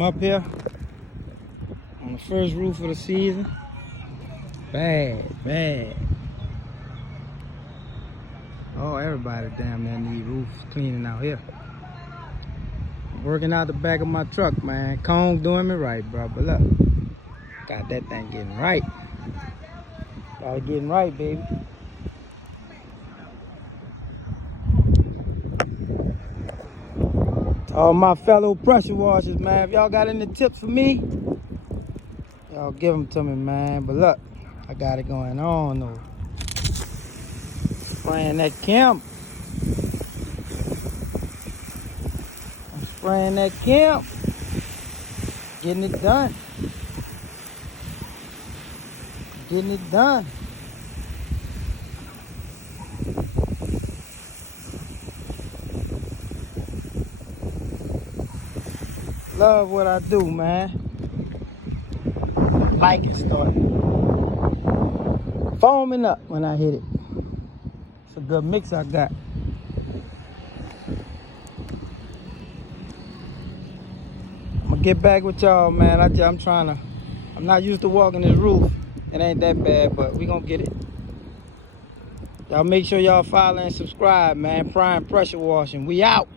I'm up here on the first roof of the season. Bad. Oh, everybody damn near need roof cleaning out here. Working out the back of my truck, man. Cone doing me right, bro. But look, got that thing getting right. Got it getting right, baby. To all my fellow pressure washers, man, if y'all got any tips for me, y'all give them to me, man. But look, I got it going on, though. Spraying that Kemp. I'm spraying that Kemp. Getting it done. Getting it done. Love what I do, man. Like it started foaming up when I hit it. It's a good mix I got. I'm gonna get back with y'all, man. I'm not used to walking this roof. It ain't that bad, but we gonna get it. Y'all make sure y'all follow and subscribe, man. Prime Pressure Washing. We out.